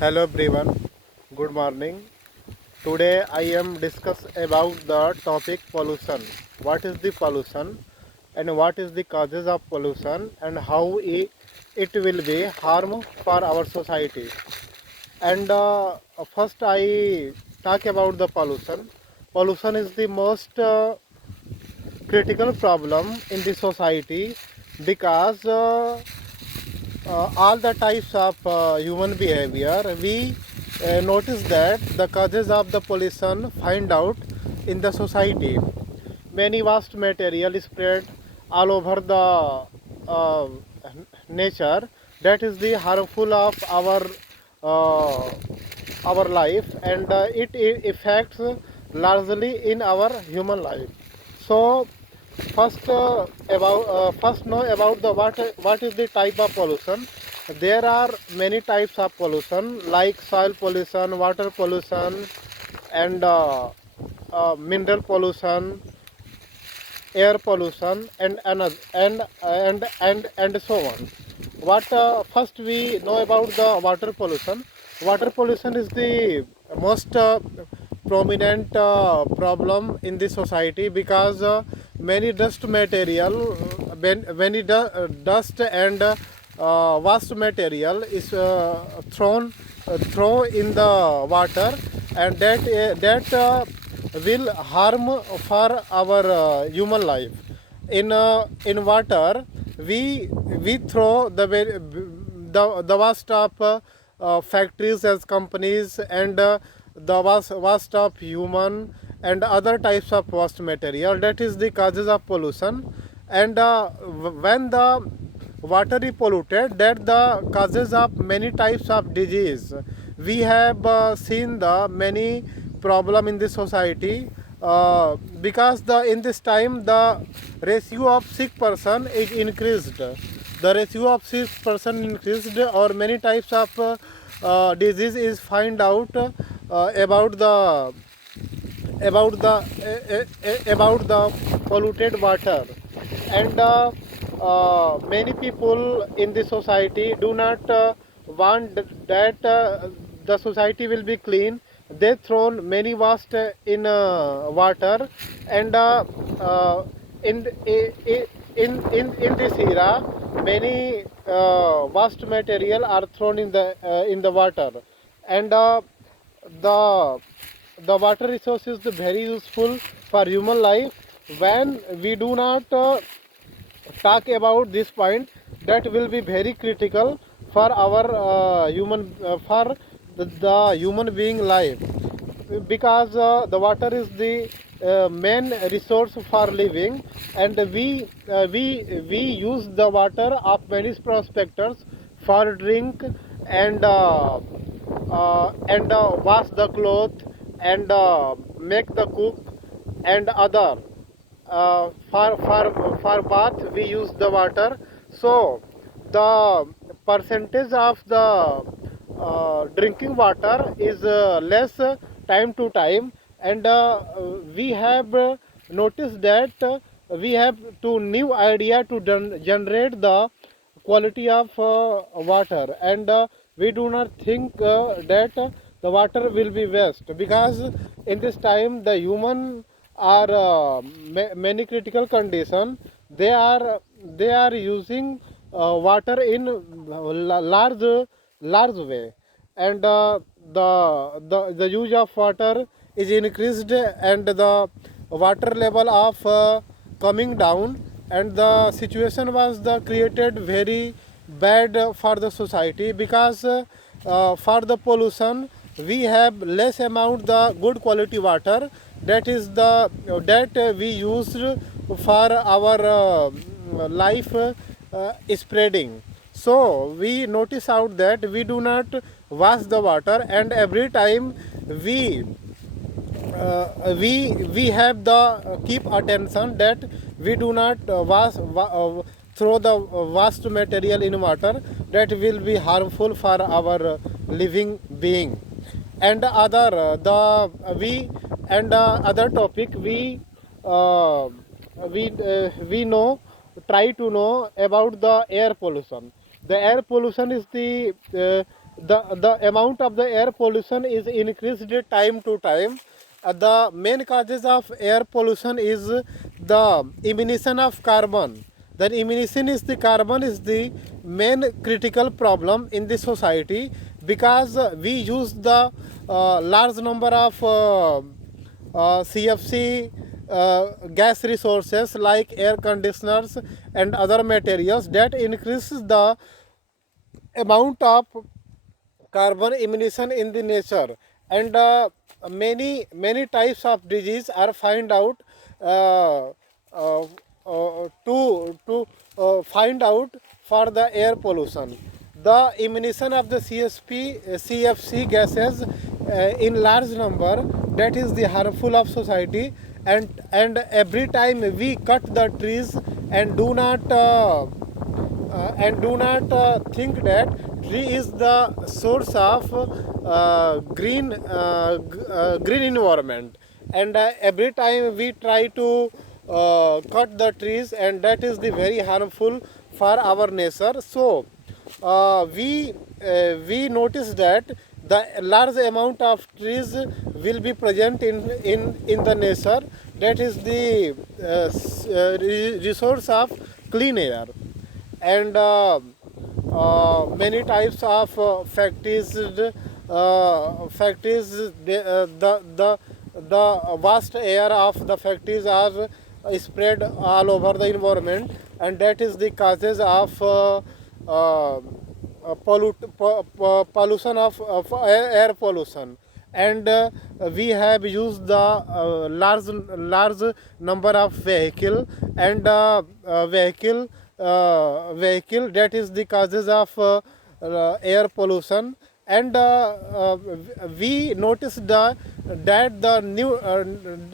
Hello everyone, good morning. Today I am discuss about the topic pollution. What is the pollution and what is the causes of pollution and how it will be harm for our society. And first I talk about the pollution. Pollution is the most critical problem in the society because all the types of human behavior, we notice that the causes of the pollution find out in the society. Many vast material is spread all over the uh, nature that is the harmful of uh, our life, and it affects largely in our human life. So first know about the what is the type of pollution. There are many types of pollution like soil pollution, water pollution, and mineral pollution, air pollution, and another and so on. What first we know about the water pollution. Water pollution is the most prominent problem in the society because many dust material, dust and vast material is throw in the water, and that will harm for our human life. In water, we throw the vast of factories as companies, and the vast of human and other types of waste material. That is the causes of pollution. And when the water is polluted, that the causes of many types of disease. We have seen the many problem in this society because the in this time the ratio of sick person is increased. The ratio of sick person increased, or many types of disease is find out about the about the polluted water. And many people in the society do not want that the society will be clean. They thrown many waste in water, and in in this era many waste material are thrown in the water. And the the water resource is very useful for human life. When we do not talk about this point, that will be very critical for our for the human being life, because the water is the main resource for living. And we use the water of many prospectors for drink, and wash the cloth, and make the cook, and other for bath we use the water. So the percentage of the drinking water is less time to time. And we have noticed that we have to new idea to generate the quality of water. And we do not think that the water will be waste, because in this time the human are many critical condition. They are using water in large way. And the use of water is increased, and the water level of coming down, and the situation was the created very bad for the society, because for the pollution we have less amount the good quality water. That is the that we used for our life spreading. So we notice out that we do not wash the water, and every time we we have the keep attention that we do not throw the waste material in water. That will be harmful for our living being. And other the we and other topic uh, we know try to know about the air pollution. The air pollution is the the amount of the air pollution is increased time to time. The main causes of air pollution is the emission of carbon. The emission is the carbon is the main critical problem in the society, because we use the large number of CFC gas resources like air conditioners and other materials that increases the amount of carbon emission in the nature. And many types of disease are find out uh, find out for the air pollution. The emission of the CFC gases in large number, that is the harmful of society. And every time we cut the trees and do not think that tree is the source of green environment. And every time we try to cut the trees, and that is the very harmful for our nature. So we notice that the large amount of trees will be present in the nature, that is the resource of clean air. And many types of factories, the vast air of the factories are spread all over the environment, and that is the causes of pollution of air pollution. And we have used the large number of vehicle, that is the causes of air pollution. And we noticed that the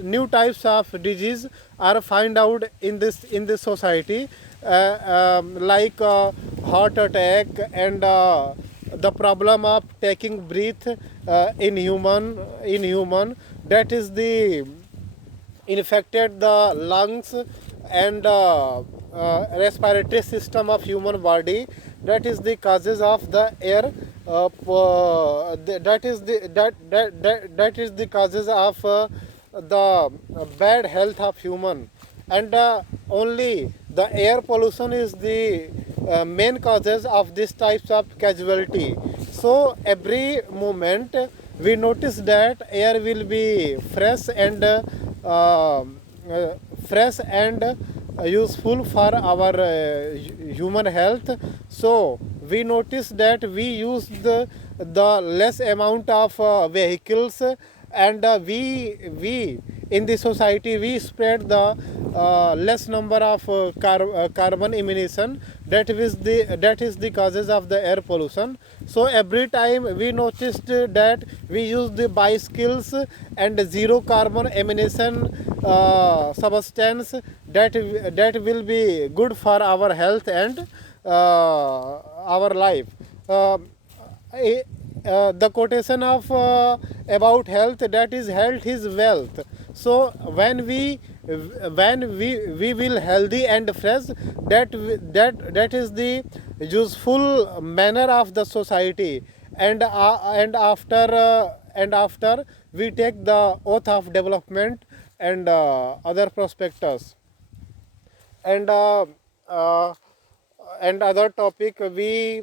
new types of disease are find out in this society, like heart attack, and the problem of taking breath in human, that is the infected the lungs and respiratory system of human body, that is the causes of the air that is the causes of the bad health of human. And only the air pollution is the main causes of these types of casualty. So every moment we notice that air will be fresh and useful for our human health. So we notice that we use the less amount of vehicles, and we in the society we spread the less number of carbon emission, that is the causes of the air pollution. So every time we noticed that we use the bicycles and zero carbon emission substance, that will be good for our health and our life. The quotation of about health, that is health is wealth. So when we will healthy and fresh, that is the useful manner of the society. And after we take the oath of development and other prospectus. And other topic we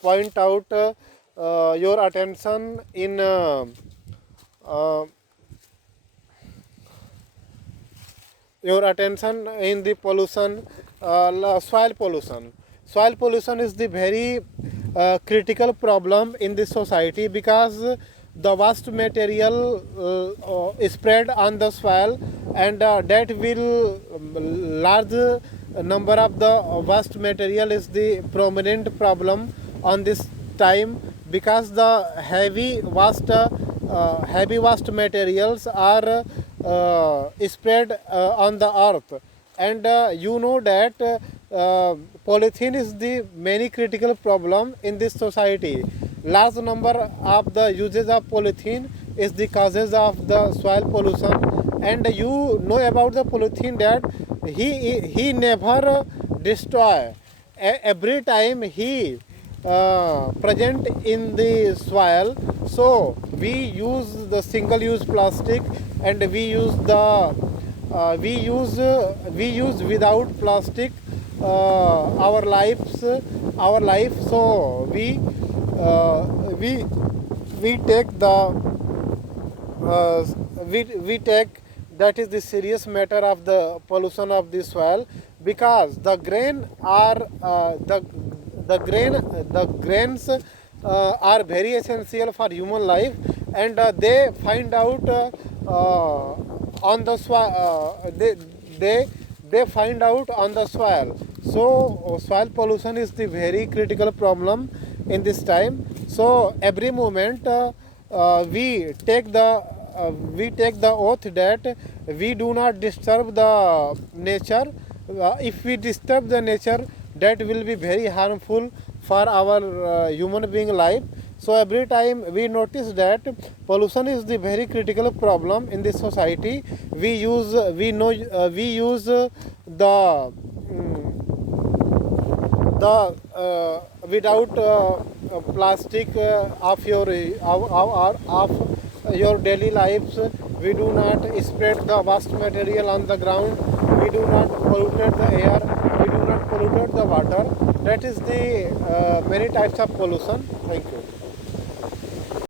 point out your attention in the pollution, soil pollution. Soil pollution is the very critical problem in this society, because the waste material spread on the soil, and that will large number of the waste material is the prominent problem on this time, because the heavy waste materials are spread on the earth. And you know that polythene is the many critical problem in this society. Large number of the uses of polythene is the causes of the soil pollution. And you know about the polythene that he never destroy. Every time he present in the soil. So we use the single use plastic, and we use without plastic our life. So uh, we we take the we take that is the serious matter of the pollution of the soil, because the grain are the grains are very essential for human life, and they find out on the soil. They find out on the soil. So soil pollution is the very critical problem in this time. So every moment we take the oath that we do not disturb the nature. If we disturb the nature, that will be very harmful for our human being life. So every time we notice that pollution is the very critical problem in this society, we use the without plastic of your daily lives. We do not spread the waste material on the ground. We do not pollute the air. We do not pollute the water. That is the many types of pollution. Thank you.